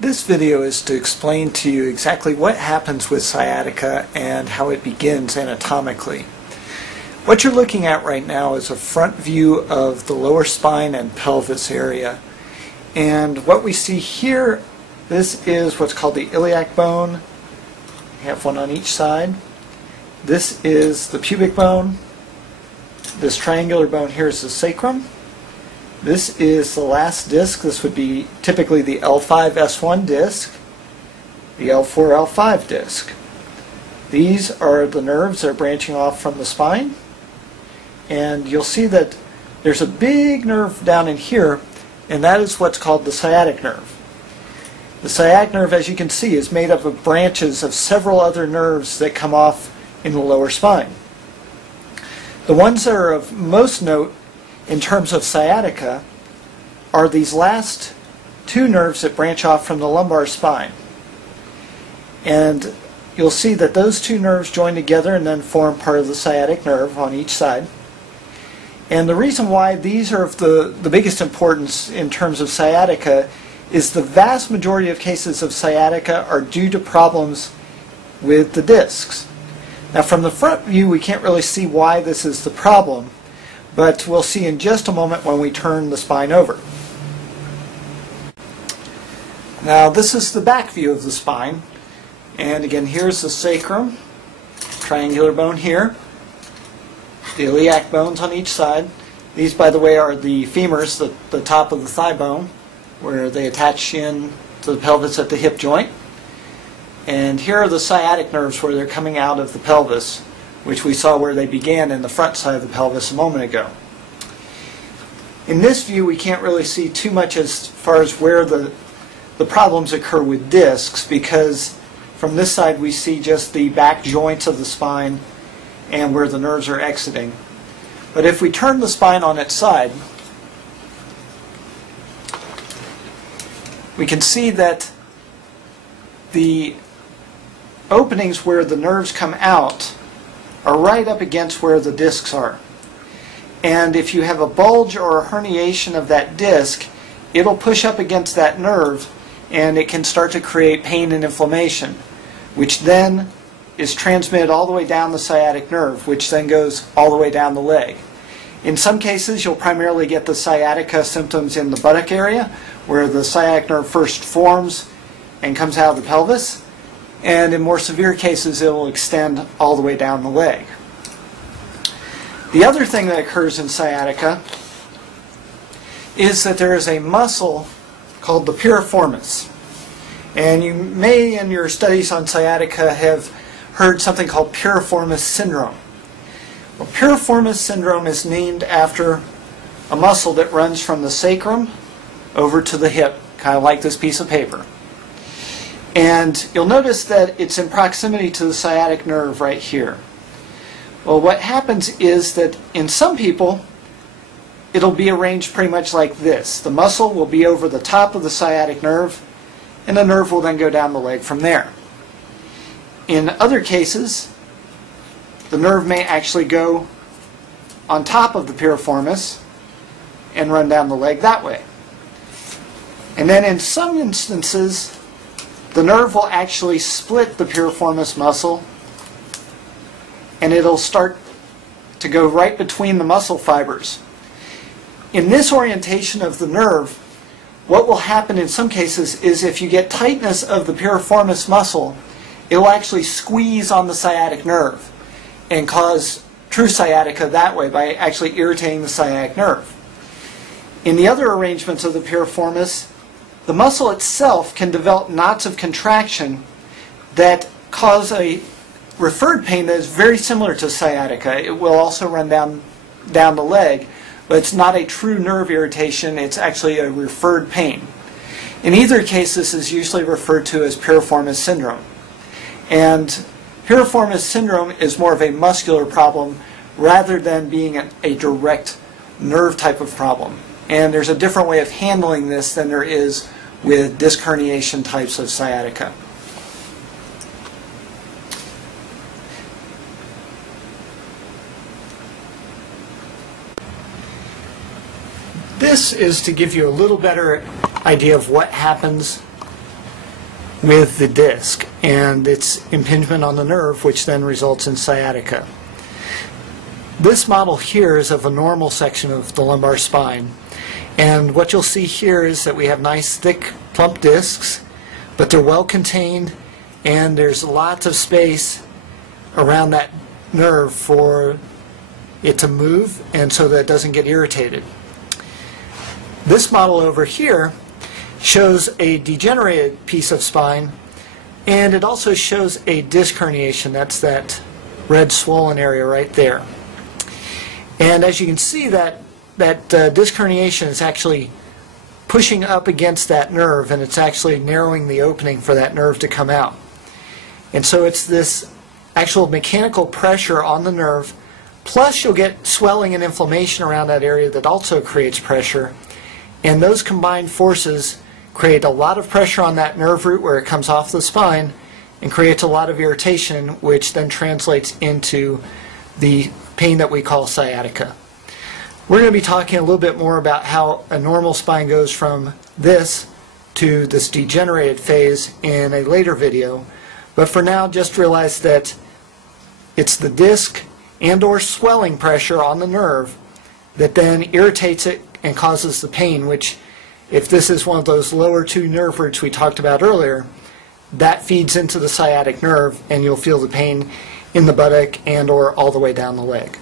This video is to explain to you exactly what happens with sciatica and how it begins anatomically. What you're looking at right now is a front view of the lower spine and pelvis area. And what we see here, this is what's called the iliac bone. We have one on each side. This is the pubic bone. This triangular bone here is the sacrum. This is the last disc. This would be typically the L5-S1 disc, the L4-L5 disc. These are the nerves that are branching off from the spine. And you'll see that there's a big nerve down in here, and that is what's called the sciatic nerve. The sciatic nerve, as you can see, is made up of branches of several other nerves that come off in the lower spine. The ones that are of most note in terms of sciatica are these last two nerves that branch off from the lumbar spine. And you'll see that those two nerves join together and then form part of the sciatic nerve on each side. And the reason why these are of the biggest importance in terms of sciatica is the vast majority of cases of sciatica are due to problems with the discs. Now from the front view we can't really see why this is the problem, but we'll see in just a moment when we turn the spine over. Now this is the back view of the spine, and again here's the sacrum, triangular bone here, the iliac bones on each side. These, by the way, are the femurs, the top of the thigh bone, where they attach in to the pelvis at the hip joint. And here are the sciatic nerves where they're coming out of the pelvis, which we saw where they began in the front side of the pelvis a moment ago. In this view we can't really see too much as far as where the problems occur with discs, because from this side we see just the back joints of the spine and where the nerves are exiting. But if we turn the spine on its side, we can see that the openings where the nerves come out are right up against where the discs are. And if you have a bulge or a herniation of that disc, it'll push up against that nerve and it can start to create pain and inflammation, which then is transmitted all the way down the sciatic nerve, which then goes all the way down the leg. In some cases you'll primarily get the sciatica symptoms in the buttock area, where the sciatic nerve first forms and comes out of the pelvis. And in more severe cases it will extend all the way down the leg. The other thing that occurs in sciatica is that there is a muscle called the piriformis. And you may in your studies on sciatica have heard something called piriformis syndrome. Well, piriformis syndrome is named after a muscle that runs from the sacrum over to the hip, kind of like this piece of paper. And you'll notice that it's in proximity to the sciatic nerve right here. Well, what happens is that in some people, it'll be arranged pretty much like this. The muscle will be over the top of the sciatic nerve, and the nerve will then go down the leg from there. In other cases, the nerve may actually go on top of the piriformis and run down the leg that way. And then in some instances, the nerve will actually split the piriformis muscle, and it'll start to go right between the muscle fibers. In this orientation of the nerve, what will happen in some cases is if you get tightness of the piriformis muscle, it will actually squeeze on the sciatic nerve and cause true sciatica that way by actually irritating the sciatic nerve. In the other arrangements of the piriformis, the muscle itself can develop knots of contraction that cause a referred pain that is very similar to sciatica. It will also run down the leg, but it's not a true nerve irritation, it's actually a referred pain. In either case, this is usually referred to as piriformis syndrome. And piriformis syndrome is more of a muscular problem rather than being a direct nerve type of problem. And there's a different way of handling this than there is with disc herniation types of sciatica. This is to give you a little better idea of what happens with the disc and its impingement on the nerve, which then results in sciatica. This model here is of a normal section of the lumbar spine, and what you'll see here is that we have nice thick plump discs, but they're well contained and there's lots of space around that nerve for it to move and so that it doesn't get irritated. This model over here shows a degenerated piece of spine, and it also shows a disc herniation. That's that red swollen area right there. And as you can see, that disc herniation is actually pushing up against that nerve, and it's actually narrowing the opening for that nerve to come out. And so it's this actual mechanical pressure on the nerve, plus you'll get swelling and inflammation around that area that also creates pressure. And those combined forces create a lot of pressure on that nerve root where it comes off the spine and creates a lot of irritation, which then translates into the pain that we call sciatica. We're going to be talking a little bit more about how a normal spine goes from this to this degenerated phase in a later video, but for now just realize that it's the disc and or swelling pressure on the nerve that then irritates it and causes the pain, which, if this is one of those lower two nerve roots we talked about earlier, that feeds into the sciatic nerve and you'll feel the pain in the buttock and or all the way down the leg.